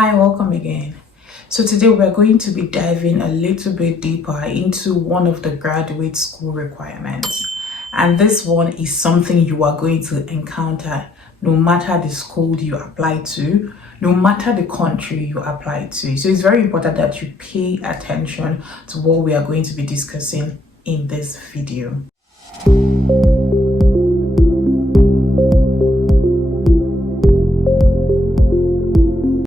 Hi, welcome again. So today we're going to be diving a little bit deeper into one of the graduate school requirements. And this one is something you are going to encounter no matter the school you apply to, no matter the country you apply to. So it's very important that you pay attention to what we are going to be discussing in this video.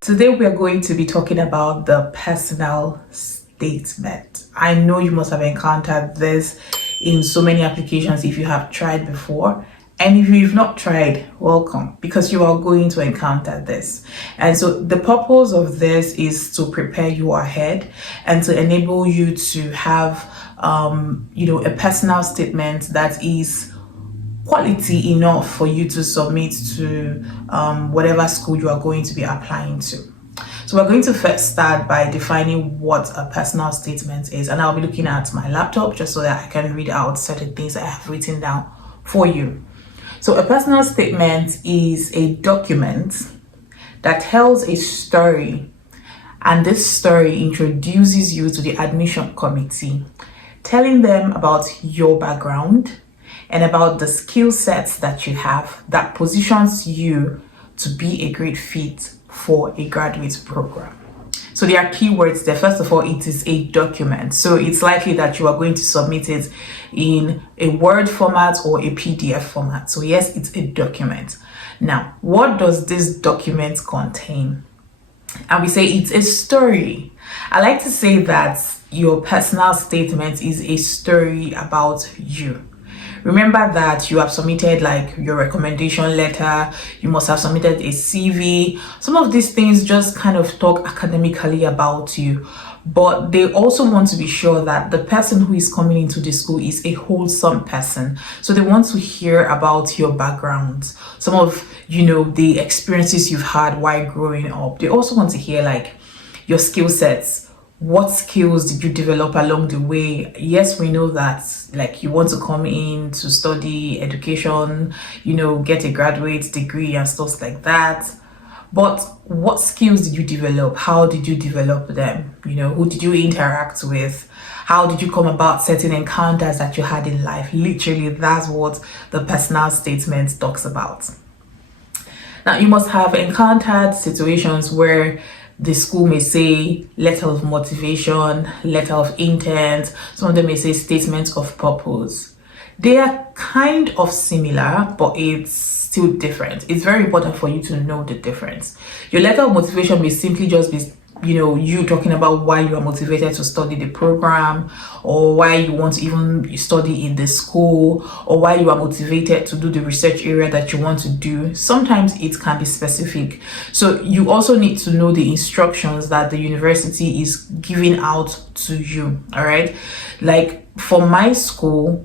Today we are going to be talking about the personal statement. I know you must have encountered this in so many applications if you have tried before. And if you've not tried, welcome, because you are going to encounter this. And so the purpose of this is to prepare you ahead and to enable you to have, a personal statement that is quality enough for you to submit to whatever school you are going to be applying to. So we're going to first start by defining what a personal statement is, and I'll be looking at my laptop just so that I can read out certain things I have written down for you. So a personal statement is a document that tells a story, and this story introduces you to the admission committee, telling them about your background and about the skill sets that you have that positions you to be a great fit for a graduate program. So there are keywords there. First of all, it is a document. So it's likely that you are going to submit it in a Word format or a PDF format. So yes, it's a document. Now, what does this document contain? And we say it's a story. I like to say that your personal statement is a story about you. Remember that you have submitted like your recommendation letter, you must have submitted a CV. Some of these things just kind of talk academically about you, but they also want to be sure that the person who is coming into the school is a wholesome person. So they want to hear about your background, some of, the experiences you've had while growing up. They also want to hear like your skill sets. What skills did you develop along the way? Yes, we know that like you want to come in to study education, get a graduate degree and stuff like that. But what skills did you develop? How did you develop them? Who did you interact with? How did you come about certain encounters that you had in life? Literally, that's what the personal statement talks about. Now, you must have encountered situations where the school may say letter of motivation, letter of intent. Some of them may say statement of purpose. They are kind of similar, but it's still different. It's very important for you to know the difference. Your letter of motivation may simply just be you talking about why you are motivated to study the program, or why you want to even study in the school, or why you are motivated to do the research area that you want to do. Sometimes it can be specific. So you also need to know the instructions that the university is giving out to you. All right. Like for my school,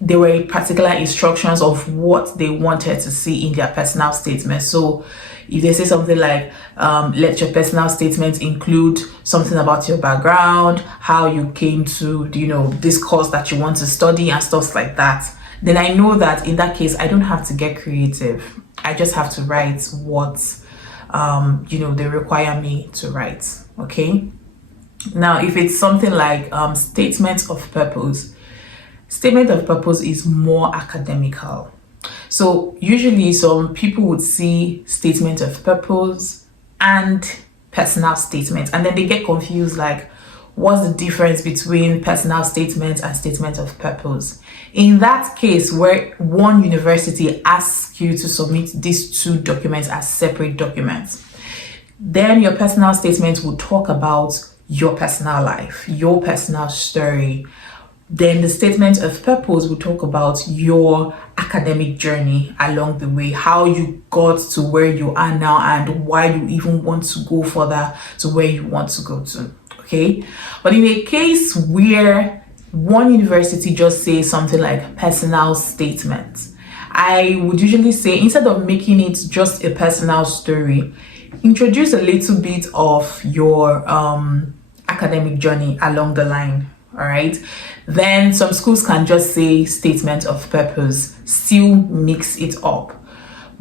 there were particular instructions of what they wanted to see in their personal statement. So if they say something like, let your personal statement include something about your background, how you came to, this course that you want to study and stuff like that, then I know that in that case, I don't have to get creative. I just have to write what, they require me to write. Okay. Now, if it's something like statement of purpose, statement of purpose is more academical. So usually some people would see statement of purpose and personal statement, and then they get confused like, what's the difference between personal statement and statement of purpose? In that case, where one university asks you to submit these two documents as separate documents, then your personal statement will talk about your personal life, your personal story. Then the statement of purpose will talk about your academic journey along the way, how you got to where you are now and why you even want to go further to where you want to go to. Okay. But in a case where one university just says something like personal statement, I would usually say, instead of making it just a personal story, introduce a little bit of your academic journey along the line. All right. Then some schools can just say statement of purpose, still mix it up.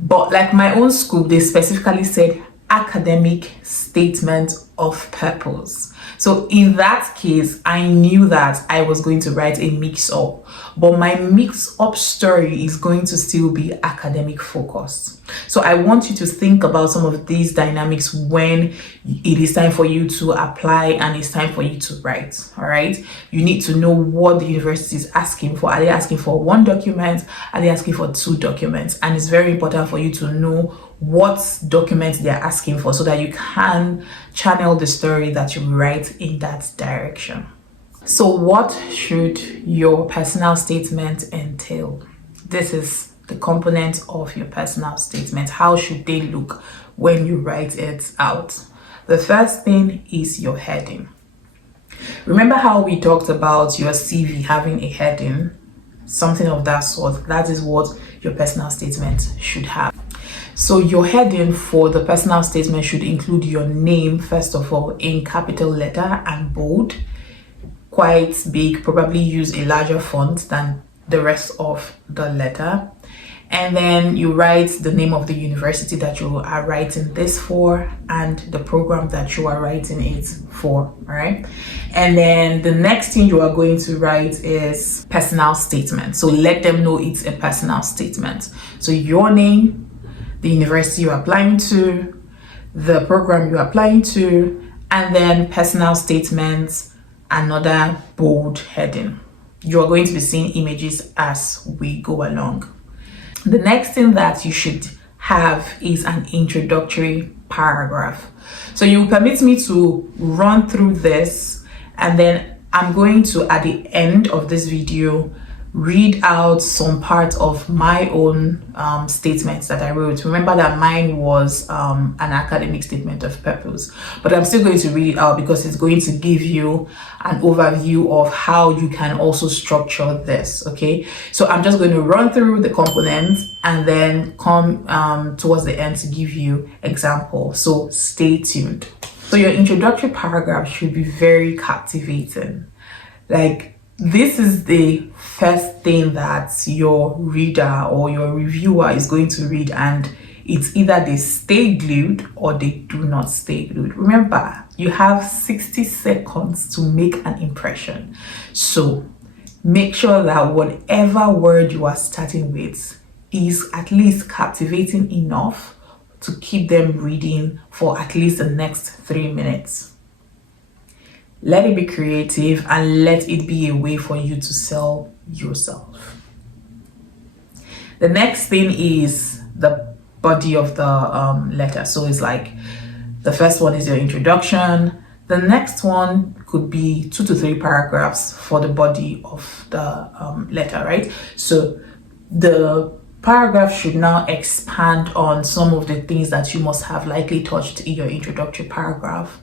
But like my own school, they specifically said academic statement of purpose. So in that case, I knew that I was going to write a mix-up, but my mix-up story is going to still be academic focused. So I want you to think about some of these dynamics when it is time for you to apply and it's time for you to write. All right, you need to know what the university is asking for. Are they asking for one document? Are they asking for two documents? And it's very important for you to know what documents they're asking for so that you can channel the story that you write in that direction. So what should your personal statement entail? This is the components of your personal statement. How should they look when you write it out? The first thing is your heading. Remember how we talked about your CV having a heading? Something of that sort. That is what your personal statement should have. So your heading for the personal statement should include your name, first of all, in capital letter and bold, quite big, probably use a larger font than the rest of the letter. And then you write the name of the university that you are writing this for and the program that you are writing it for, all right? And then the next thing you are going to write is personal statement. So let them know it's a personal statement. So your name, the university you're applying to, the program you're applying to, and then personal statements, another bold heading. You're going to be seeing images as we go along. The next thing that you should have is an introductory paragraph. So you permit me to run through this, and then I'm going to, at the end of this video, read out some part of my own statements that I wrote. Remember that mine was an academic statement of purpose, but I'm still going to read it out because it's going to give you an overview of how you can also structure this. Okay, so I'm just going to run through the components and then come towards the end to give you example. So stay tuned. So your introductory paragraph should be very captivating. Like, this is the first thing that your reader or your reviewer is going to read, and it's either they stay glued or they do not stay glued. Remember, you have 60 seconds to make an impression. So make sure that whatever word you are starting with is at least captivating enough to keep them reading for at least the next 3 minutes. Let it be creative and let it be a way for you to sell yourself. The next thing is the body of the letter. So it's like the first one is your introduction. The next one could be 2 to 3 paragraphs for the body of the letter, right? So the paragraph should now expand on some of the things that you must have likely touched in your introductory paragraph.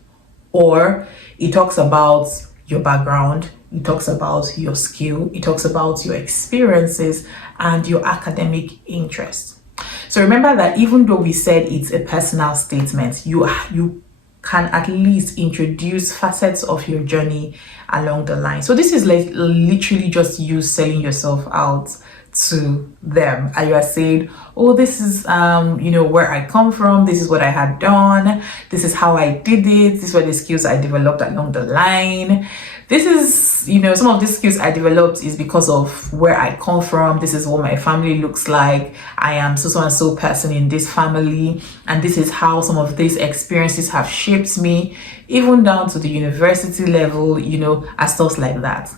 Or it talks about your background, it talks about your skill, it talks about your experiences and your academic interests. So remember that even though we said it's a personal statement, you can at least introduce facets of your journey along the line. So this is like literally just you selling yourself out to them, and you are saying, oh, this is where I come from, this is what I had done, this is how I did it, these were the skills I developed along the line. This is, some of these skills I developed is because of where I come from. This is what my family looks like. I am so and so person in this family, and this is how some of these experiences have shaped me, even down to the university level, and stuff like that.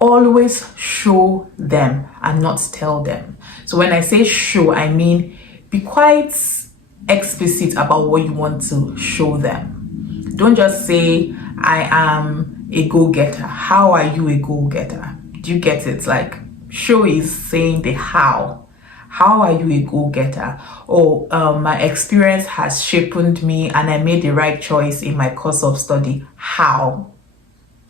Always show them and not tell them. So when I say show, I mean be quite explicit about what you want to show them. Don't just say, I am a go-getter. How are you a go-getter? Do you get it? Like, show is saying the how. How are you a go-getter? Oh, my experience has shaped me and I made the right choice in my course of study. How?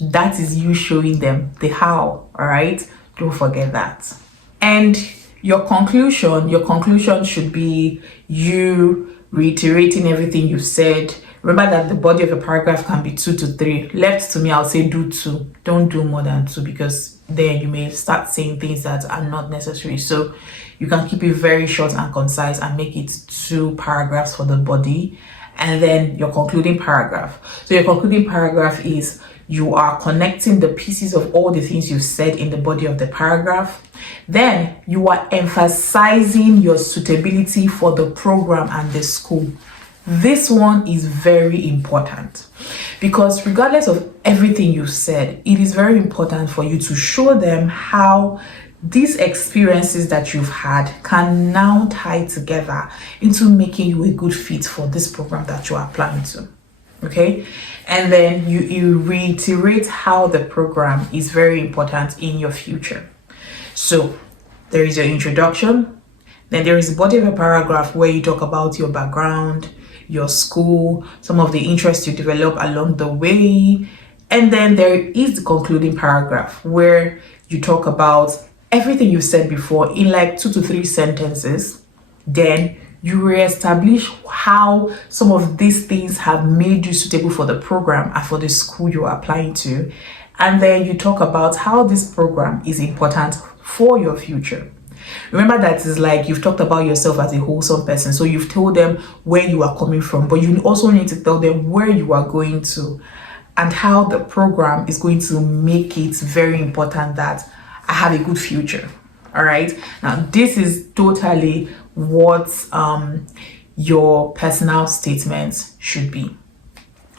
That is you showing them the how, all right? Don't forget that. And your conclusion should be you reiterating everything you've said. Remember that the body of a paragraph can be 2 to 3. Left to me, I'll say do 2. Don't do more than 2 because then you may start saying things that are not necessary. So you can keep it very short and concise and make it 2 paragraphs for the body, and then your concluding paragraph. So your concluding paragraph is you are connecting the pieces of all the things you've said in the body of the paragraph. Then you are emphasizing your suitability for the program and the school. This one is very important because regardless of everything you said, it is very important for you to show them how these experiences that you've had can now tie together into making you a good fit for this program that you are applying to. Okay, and then you reiterate how the program is very important in your future. So there is your introduction, then there is the body of a paragraph where you talk about your background, your school, some of the interests you develop along the way, and then there is the concluding paragraph where you talk about everything you said before in like 2 to 3 sentences. Then you reestablish how some of these things have made you suitable for the program and for the school you are applying to. And then you talk about how this program is important for your future. Remember that it's like you've talked about yourself as a wholesome person. So you've told them where you are coming from, but you also need to tell them where you are going to and how the program is going to make it very important that I have a good future. All right. Now, this is totally what your personal statements should be.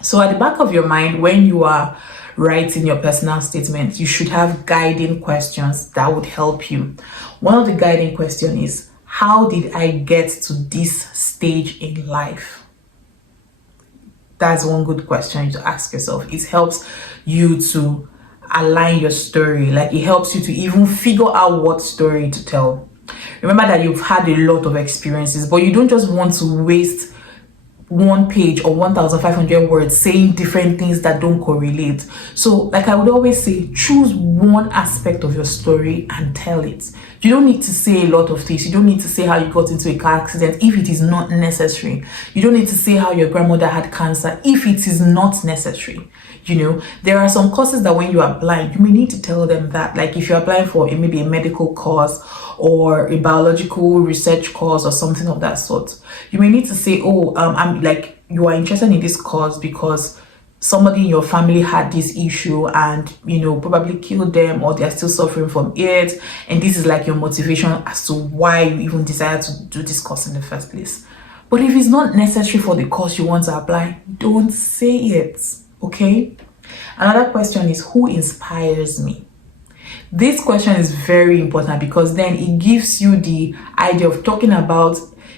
So at the back of your mind, when you are writing your personal statement, you should have guiding questions that would help you. One of the guiding questions is, how did I get to this stage in life? That's one good question to ask yourself. It helps you to align your story. Like, it helps you to even figure out what story to tell. Remember that you've had a lot of experiences, but you don't just want to waste 1 page or 1,500 words saying different things that don't correlate. So like I would always say, choose one aspect of your story and tell it. You don't need to say a lot of things. You don't need to say how you got into a car accident if it is not necessary. You don't need to say how your grandmother had cancer if it is not necessary. You know, there are some courses that when you are applying, you may need to tell them that. Like if you're applying for maybe a medical course or a biological research course or something of that sort, you may need to say, I'm like, you are interested in this course because somebody in your family had this issue and, you know, probably killed them or they're still suffering from it. And this is like your motivation as to why you even decided to do this course in the first place. But if it's not necessary for the course you want to apply, don't say it, okay? Another question is, who inspires me? This question is very important because then it gives you the idea of talking about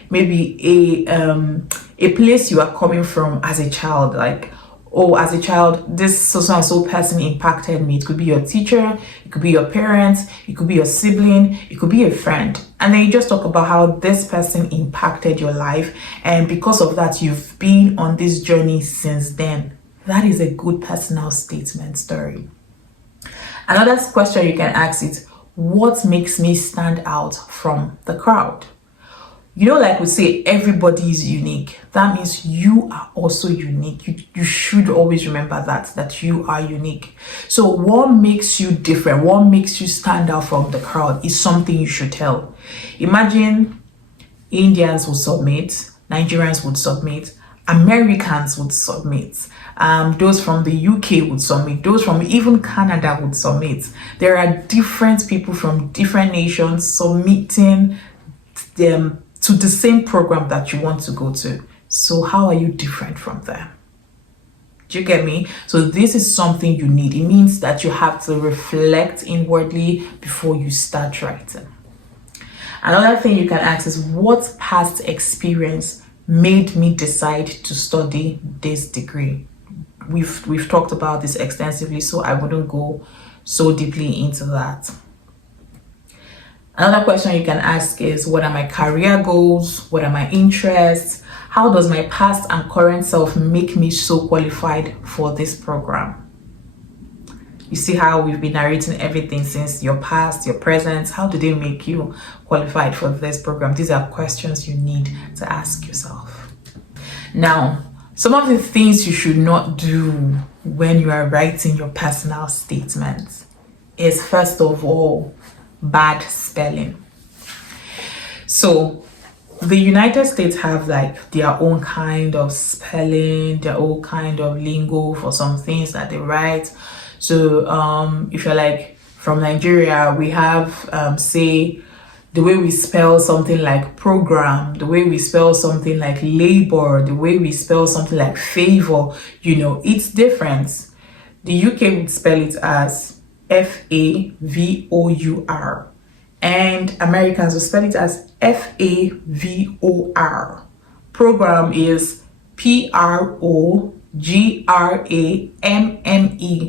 maybe a place you are coming from as a child. Like, oh, as a child, this so and so person impacted me. It could be your teacher, it could be your parents, it could be your sibling, it could be a friend. And then you just talk about how this person impacted your life. And because of that, you've been on this journey since then. That is a good personal statement story. Another question you can ask is, what makes me stand out from the crowd? You know, like we say, everybody is unique. That means you are also unique. You should always remember that you are unique. So what makes you different, what makes you stand out from the crowd is something you should tell. Imagine Indians would submit, Nigerians would submit, Americans would submit, those from the UK would submit, those from even Canada would submit. There are different people from different nations submitting them to the same program that you want to go to. So how are you different from them? Do you get me? So this is something you need. It means that you have to reflect inwardly before you start writing. Another thing you can ask is, what past experience made me decide to study this degree? We've talked about this extensively, so I wouldn't go so deeply into that. Another question you can ask is, what are my career goals? What are my interests? How does my past and current self make me so qualified for this program? You see how we've been narrating everything since your past, your present. How do they make you qualified for this program? These are questions you need to ask yourself. Now, some of the things you should not do when you are writing your personal statement is, first of all, bad spelling. So the United States have like their own kind of spelling, their own kind of lingo for some things that they write. So if you're like from Nigeria, we have say the way we spell something like program, the way we spell something like labor, the way we spell something like favor, it's different. The UK would spell it as FAVOUR, and Americans will spell it as FAVOR. Program is PROGRAMME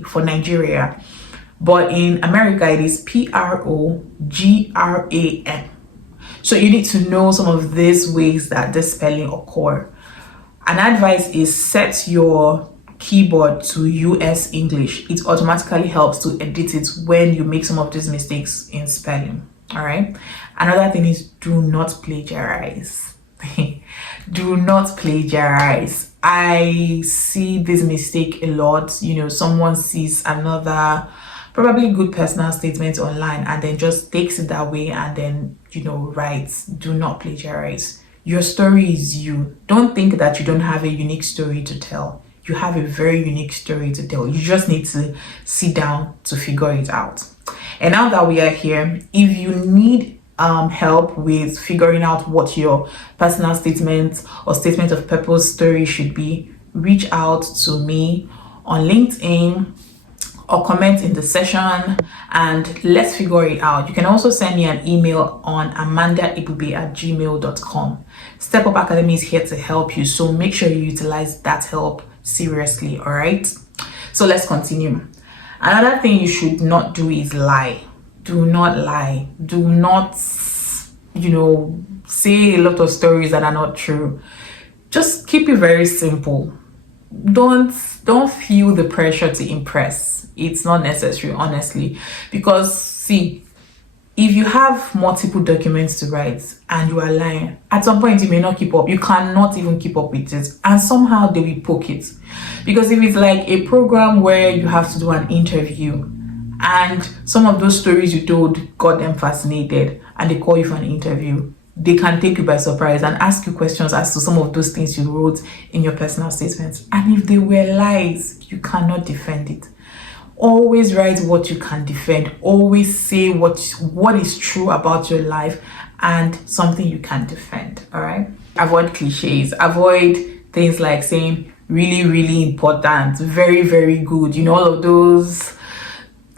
for Nigeria, but in America it is PROGRAM. So you need to know some of these ways that this spelling occur. An advice is set your keyboard to US English. It automatically helps to edit it when you make some of these mistakes in spelling. All right. Another thing is, do not plagiarize. Do not plagiarize. I see this mistake a lot. Someone sees another probably good personal statement online and then just takes it that way and then writes. Do not plagiarize. Your story is you. Don't think that you don't have a unique story to tell. You have a very unique story to tell. You just need to sit down to figure it out. And now that we are here, if you need help with figuring out what your personal statement or statement of purpose story should be, reach out to me on LinkedIn or comment in the session and let's figure it out. You can also send me an email on amandaibube@gmail.com. Step Up Academy is here to help you, so make sure you utilize that help seriously. All right, so let's continue. Another thing you should not do is lie. Do not lie. Do not say a lot of stories that are not true. Just keep it very simple. Don't feel the pressure to impress. It's not necessary, honestly, because see, if you have multiple documents to write and you are lying, at some point you may not keep up. You cannot even keep up with it, and somehow they will poke it. Because if it's like a program where you have to do an interview and some of those stories you told got them fascinated and they call you for an interview, they can take you by surprise and ask you questions as to some of those things you wrote in your personal statements. And if they were lies, you cannot defend it. Always write what you can defend. Always say what is true about your life and something you can defend. All right. Avoid cliches. Avoid things like saying really, really important, very, very good. All of those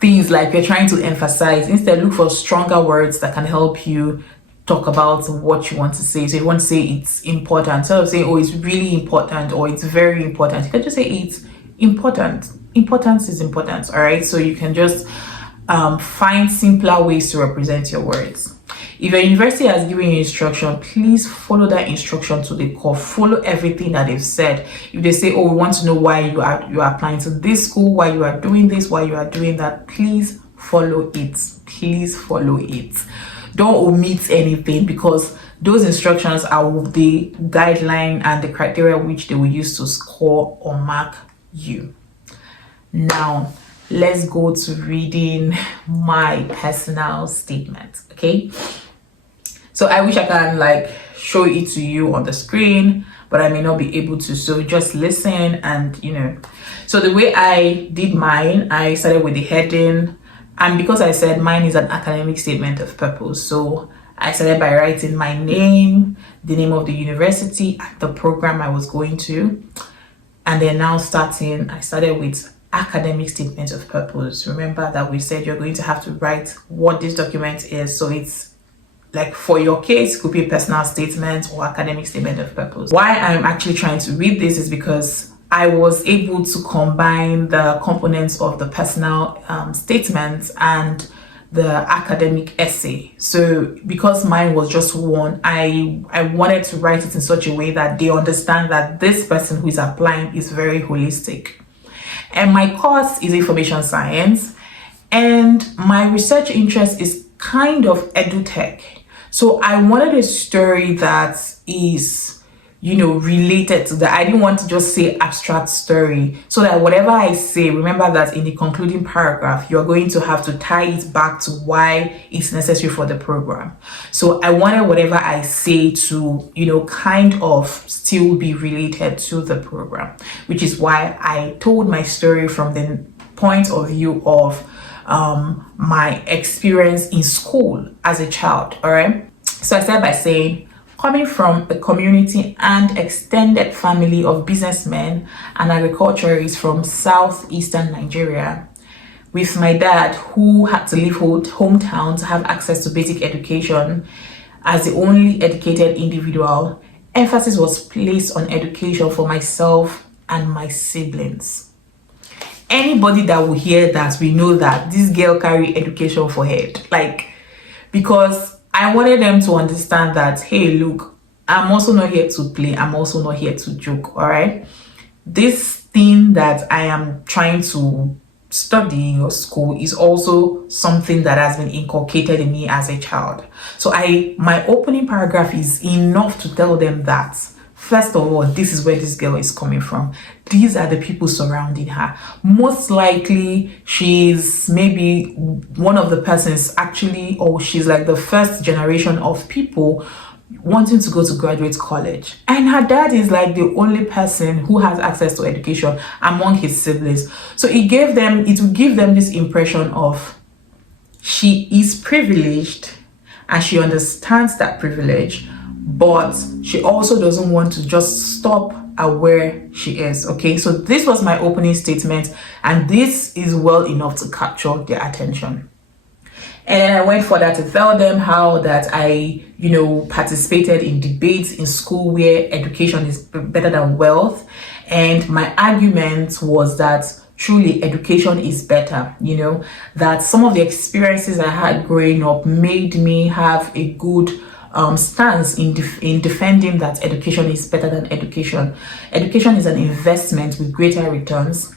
things like you're trying to emphasize. Instead, look for stronger words that can help you talk about what you want to say. So you want to say it's important, instead of saying, oh, it's really important or it's very important, you can just say it's important. Importance is important. All right. So you can just find simpler ways to represent your words. If your university has given you instruction, please follow that instruction to the core. Follow everything that they've said. If they say, oh, we want to know why you are applying to this school, why you are doing this, why you are doing that, please follow it. Please follow it. Don't omit anything, because those instructions are the guideline and the criteria which they will use to score or mark you. Now, let's go to reading my personal statement. Okay. So I wish I can show it to you on the screen, but I may not be able to. So just listen and So the way I did mine, I started with the heading. And because I said mine is an academic statement of purpose, so I started by writing my name, the name of the university, the program I was going to. And then now I started with academic statement of purpose. Remember that we said you're going to have to write what this document is. So it's like, for your case, it could be a personal statement or academic statement of purpose. Why I'm actually trying to read this is because I was able to combine the components of the personal statement and the academic essay. So because mine was just one, I wanted to write it in such a way that they understand that this person who is applying is very holistic. And my course is information science, and my research interest is kind of edutech. So I wanted a story that is related to that. I didn't want to just say abstract story, so that whatever I say, remember that in the concluding paragraph, you're going to have to tie it back to why it's necessary for the program. So I wanted whatever I say to, kind of still be related to the program, which is why I told my story from the point of view of my experience in school as a child. All right. So I started by saying, coming from a community and extended family of businessmen and agriculturists from southeastern Nigeria, with my dad, who had to leave hometown to have access to basic education as the only educated individual, emphasis was placed on education for myself and my siblings. Anybody that will hear that, we know that this girl carry education for head. Because I wanted them to understand that, hey, look, I'm also not here to play. I'm also not here to joke, all right? This thing that I am trying to study or school is also something that has been inculcated in me as a child. So my opening paragraph is enough to tell them that, first of all, this is where this girl is coming from. These are the people surrounding her. Most likely, she's maybe one of the persons actually, or she's like the first generation of people wanting to go to graduate college. And her dad is like the only person who has access to education among his siblings. So it will give them this impression of she is privileged and she understands that privilege, but she also doesn't want to just stop at where she is. Okay, so this was my opening statement, and this is well enough to capture their attention. And then I went further to tell them how that I, participated in debates in school where education is better than wealth. And my argument was that truly education is better, that some of the experiences I had growing up made me have a good stance in defending that education is better than education. Education is an investment with greater returns.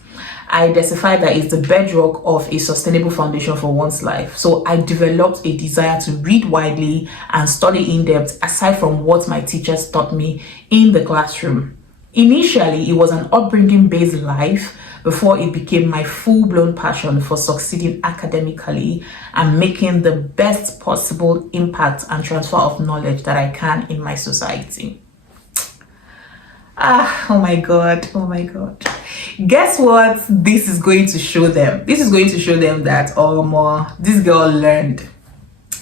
I identified that it's the bedrock of a sustainable foundation for one's life. So I developed a desire to read widely and study in depth, aside from what my teachers taught me in the classroom. Initially, it was an upbringing-based life before it became my full-blown passion for succeeding academically and making the best possible impact and transfer of knowledge that I can in my society. Oh my god. Guess what this is going to show them? This is going to show them that this girl learned.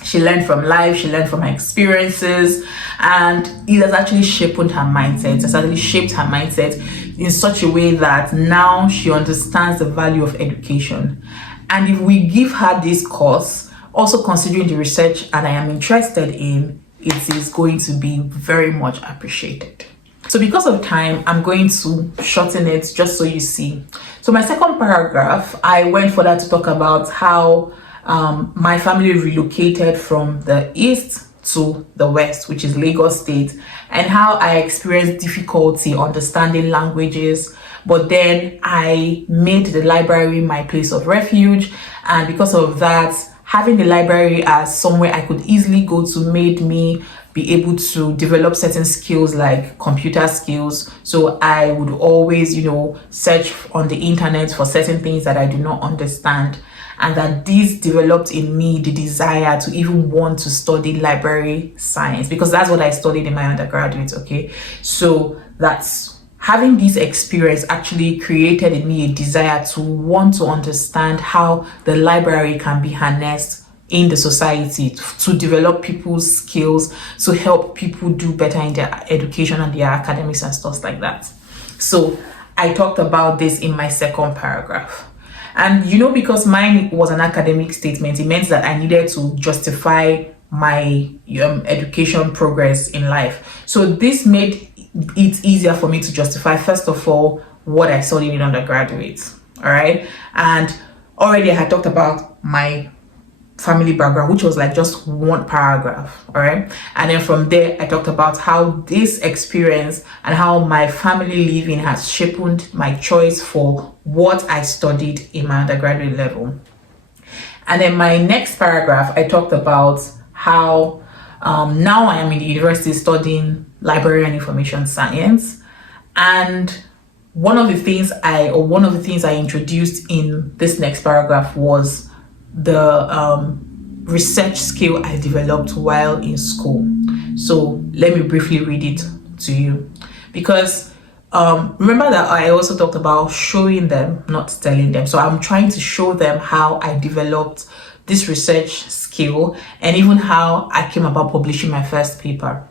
She learned from life, she learned from her experiences, and it has actually shaped her mindset. It has actually shaped her mindset in such a way that now she understands the value of education. And if we give her this course, also considering the research and I am interested in, it is going to be very much appreciated. So because of time, I'm going to shorten it just so you see. So my second paragraph, I went further to talk about how my family relocated from the east to the west, which is Lagos State, and how I experienced difficulty understanding languages, but then I made the library my place of refuge, and because of that, having the library as somewhere I could easily go to made me be able to develop certain skills like computer skills. So I would always, search on the internet for certain things that I do not understand. And that this developed in me the desire to even want to study library science, because that's what I studied in my undergraduate, okay? So that's having this experience actually created in me a desire to want to understand how the library can be harnessed in the society to develop people's skills, to help people do better in their education and their academics and stuff like that. So I talked about this in my second paragraph. And because mine was an academic statement, it meant that I needed to justify my education progress in life. So this made it easier for me to justify, first of all, what I studied in undergraduate. All right. And already I had talked about my family background, which was like just one paragraph. All right. And then from there, I talked about how this experience and how my family living has shaped my choice for what I studied in my undergraduate level. And then my next paragraph, I talked about how now I am in the university studying library and information science. And one of the things I introduced in this next paragraph was the research skill I developed while in school. So let me briefly read it to you, because remember that I also talked about showing them, not telling them. So I'm trying to show them how I developed this research skill and even how I came about publishing my first paper.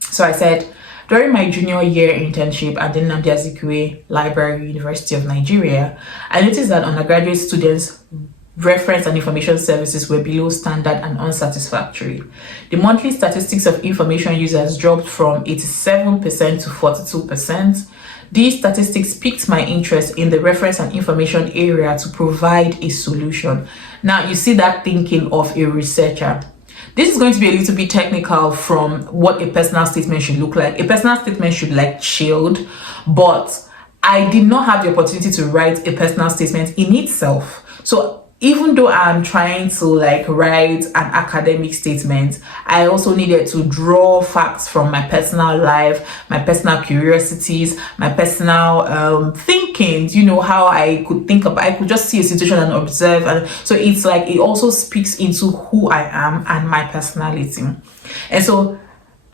So I said, during my junior year internship at the Nnamdi Azikiwe Library, University of Nigeria, I noticed that undergraduate students' reference and information services were below standard and unsatisfactory. The monthly statistics of information users dropped from 87% to 42%. These statistics piqued my interest in the reference and information area to provide a solution. Now, you see that thinking of a researcher. This is going to be a little bit technical from what a personal statement should look like. A personal statement should like chilled, but I did not have the opportunity to write a personal statement in itself. So even though I'm trying to like write an academic statement, I also needed to draw facts from my personal life, my personal curiosities, my personal thinkings, how I could think about, I could just see a situation and observe. And so it's like, it also speaks into who I am and my personality. And so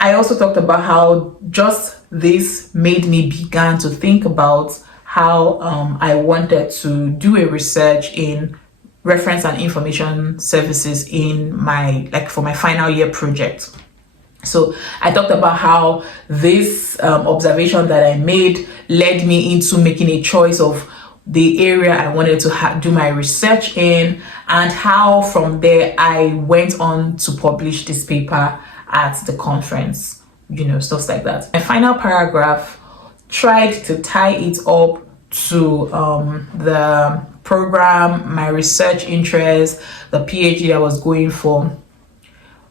I also talked about how just this made me begin to think about how I wanted to do a research in reference and information services in for my final year project. So I talked about how this observation that I made led me into making a choice of the area I wanted to do my research in, and how from there I went on to publish this paper at the conference, stuff like that. My final paragraph tried to tie it up to the program, my research interest, the PhD I was going for.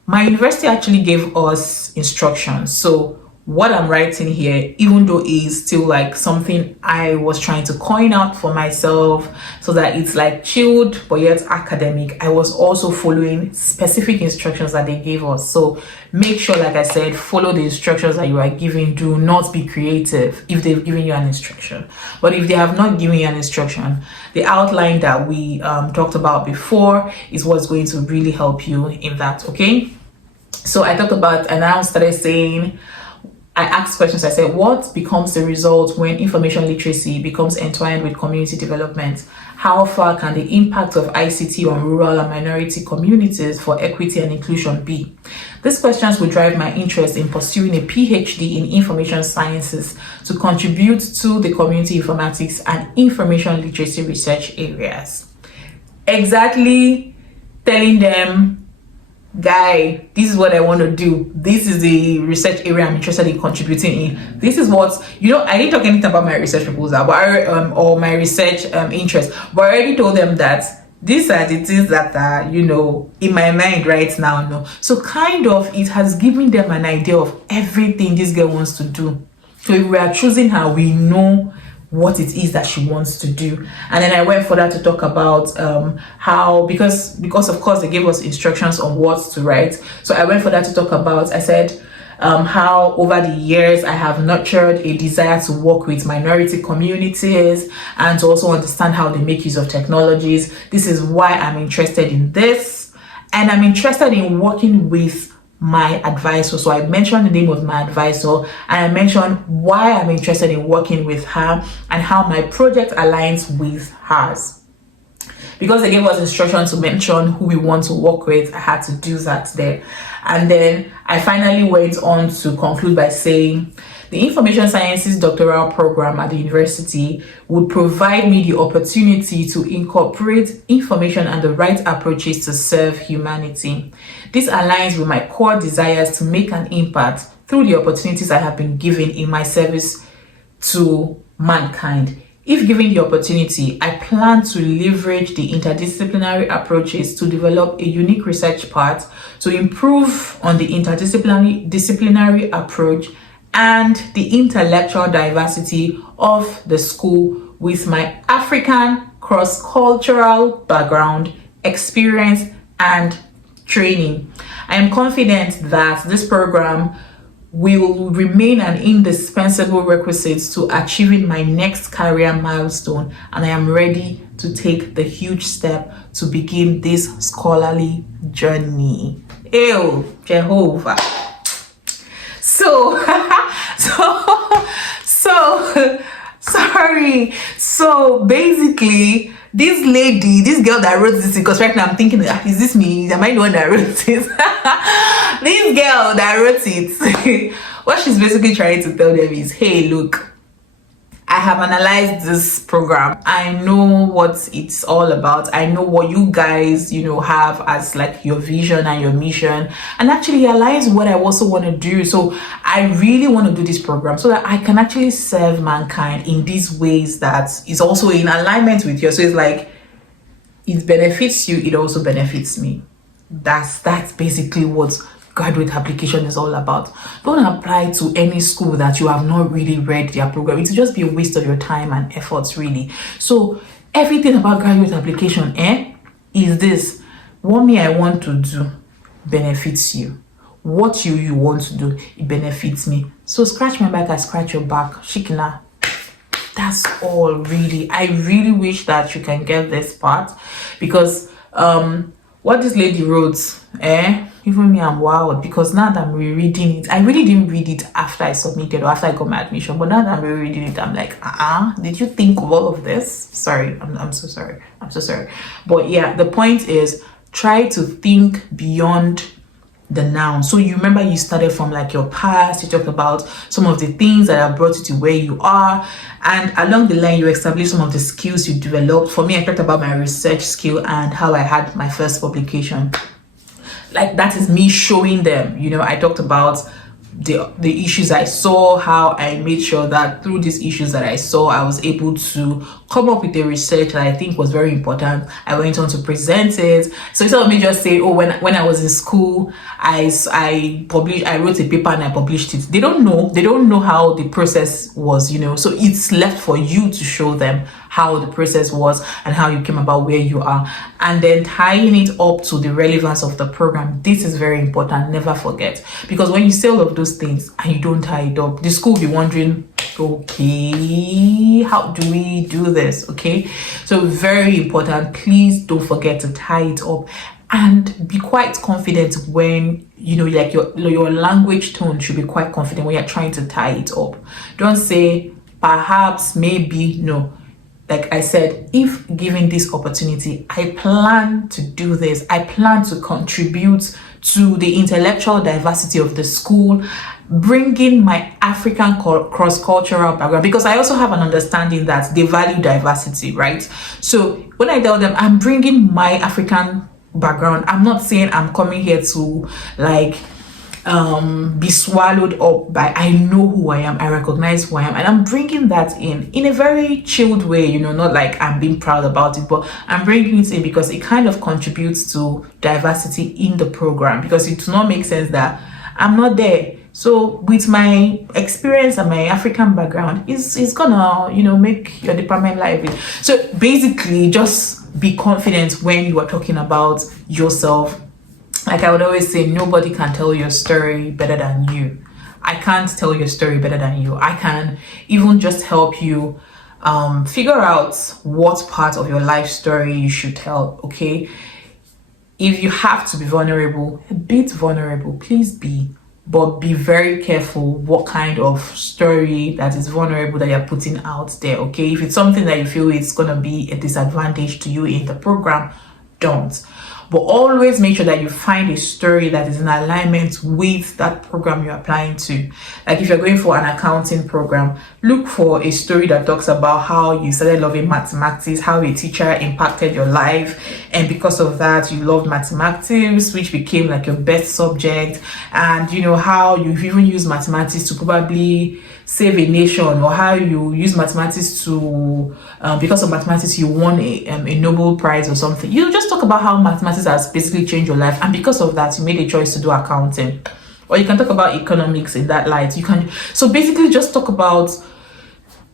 My university actually gave us instructions. So what I'm writing here, even though is still like something I was trying to coin out for myself so that it's like chilled but yet academic, I was also following specific instructions that they gave us. So make sure, like I said, follow the instructions that you are given. Do not be creative if they've given you an instruction. But if they have not given you an instruction, the outline that we talked about before is what's going to really help you in that, okay? So I talked about, and now started saying, I asked questions. I said, what becomes the result when information literacy becomes entwined with community development? How far can the impact of ICT on rural and minority communities for equity and inclusion be? These questions will drive my interest in pursuing a PhD in information sciences to contribute to the community informatics and information literacy research areas. Exactly telling them, guy, this is what I want to do. This is the research area I'm interested in contributing in. This is what, I didn't talk anything about my research proposal, but or my research interest, but I already told them that these are the things that are, in my mind right now. No. So kind of, it has given them an idea of everything this girl wants to do. So if we are choosing her, we know what it is that she wants to do. And then I went further to talk about how, because of course they gave us instructions on what to write. So I went further to talk about, I said, how over the years I have nurtured a desire to work with minority communities and to also understand how they make use of technologies. This is why I'm interested in this, and I'm interested in working with my advisor. So I mentioned the name of my advisor, and I mentioned why I'm interested in working with her and how my project aligns with hers. Because they gave us instructions to mention who we want to work with, I had to do that there. And then I finally went on to conclude by saying the information sciences doctoral program at the university would provide me the opportunity to incorporate information and the right approaches to serve humanity. This aligns with my core desires to make an impact through the opportunities I have been given in my service to mankind. If given the opportunity, I plan to leverage the interdisciplinary approaches to develop a unique research path to improve on the interdisciplinary approach and the intellectual diversity of the school with my African cross-cultural background, experience, and training. I am confident that this program will remain an indispensable requisite to achieving my next career milestone, and I am ready to take the huge step to begin this scholarly journey. Ew, Jehovah. So, sorry. So basically, this girl that wrote this, because right now I'm thinking, is this me? Am I the one that wrote it? This girl that wrote it, what she's basically trying to tell them is, hey, look, I have analyzed this program. I know what it's all about. I know what you guys, have as like your vision and your mission, and actually aligns what I also want to do. So I really want to do this program so that I can actually serve mankind in these ways that is also in alignment with you. So it's like, it benefits you, it also benefits me. That's basically what graduate application is all about. Don't apply to any school that you have not really read their program. It will just be a waste of your time and efforts, really. So everything about graduate application is this: what I want to do benefits you. What you want to do, it benefits me. So scratch my back, I scratch your back. Shikina. That's all, really. I really wish that you can get this part, because what this lady wrote, even me, I'm wowed, because now that I'm rereading it, I really didn't read it after I submitted or after I got my admission, but now that I'm rereading it, I'm like, did you think of all of this? Sorry, I'm so sorry. I'm so sorry. But yeah, the point is, try to think beyond the noun. So you remember you started from like your past, you talked about some of the things that have brought you to where you are, and along the line you established some of the skills you developed. For me, I talked about my research skill and how I had my first publication. Like, that is me showing them, I talked about the issues I saw, how I made sure that through these issues that I saw, I was able to come up with a research that I think was very important. I went on to present it. So instead of me just say, oh, when I was in school, I wrote a paper and I published it. They don't know how the process was, so it's left for you to show them how the process was and how you came about where you are, and then tying it up to the relevance of the program. This is very important. Never forget, because when you say all of those things and you don't tie it up, the school will be wondering, okay, how do we do this? Okay, so very important. Please don't forget to tie it up, and be quite confident when like your language tone should be quite confident when you're trying to tie it up. Don't say perhaps, maybe. No, like I said, if given this opportunity, I plan to do this. I plan to contribute to the intellectual diversity of the school, bringing my African cross-cultural background, because I also have an understanding that they value diversity, right? So when I tell them I'm bringing my African background, I'm not saying I'm coming here to like be swallowed up by, I know who I am, I recognize who I am, and I'm bringing that in a very chilled way, not like I'm being proud about it, but I'm bringing it in because it kind of contributes to diversity in the program, because it does not make sense that I'm not there. So with my experience and my African background, it's gonna make your department lively. So basically, just be confident when you are talking about yourself. Like I would always say, nobody can tell your story better than you. I can't tell your story better than you. I can even just help you figure out what part of your life story you should tell, okay? If you have to be vulnerable, a bit vulnerable, please be. But be very careful what kind of story that is vulnerable that you're putting out there, okay? If it's something that you feel it's going to be a disadvantage to you in the program, don't. But always make sure that you find a story that is in alignment with that program you're applying to. Like if you're going for an accounting program, look for a story that talks about how you started loving mathematics, how a teacher impacted your life, and because of that you loved mathematics, which became like your best subject, and how you've even used mathematics to probably save a nation, or how you use mathematics to because of mathematics you won a Nobel Prize or something. Just talk about how mathematics has basically changed your life, and because of that you made a choice to do accounting. Or you can talk about economics in that light. So basically just talk about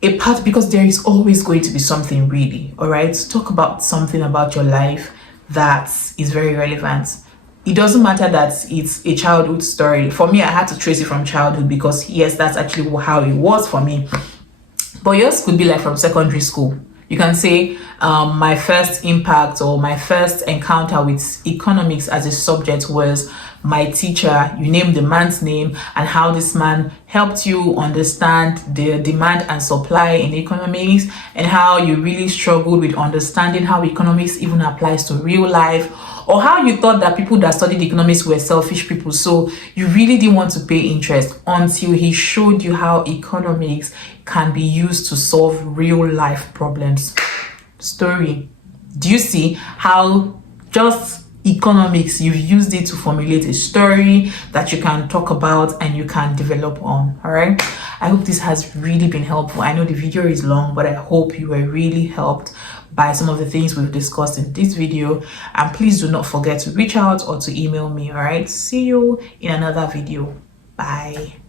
a part, because there is always going to be something, really. All right, talk about something about your life that is very relevant. it doesn't matter that it's a childhood story. For me, I had to trace it from childhood because yes, that's actually how it was for me. But yours could be like from secondary school. You can say my first impact or my first encounter with economics as a subject was my teacher. You name the man's name and how this man helped you understand the demand and supply in economics, and how you really struggled with understanding how economics even applies to real life, or how you thought that people that studied economics were selfish people, so you really didn't want to pay interest until he showed you how economics can be used to solve real life problems. Story. Do you see how just economics, you've used it to formulate a story that you can talk about and you can develop on? All right, I hope this has really been helpful. I know the video is long, but I hope you were really helped by some of the things we've discussed in this video. And please do not forget to reach out or to email me. All right, see you in another video. Bye.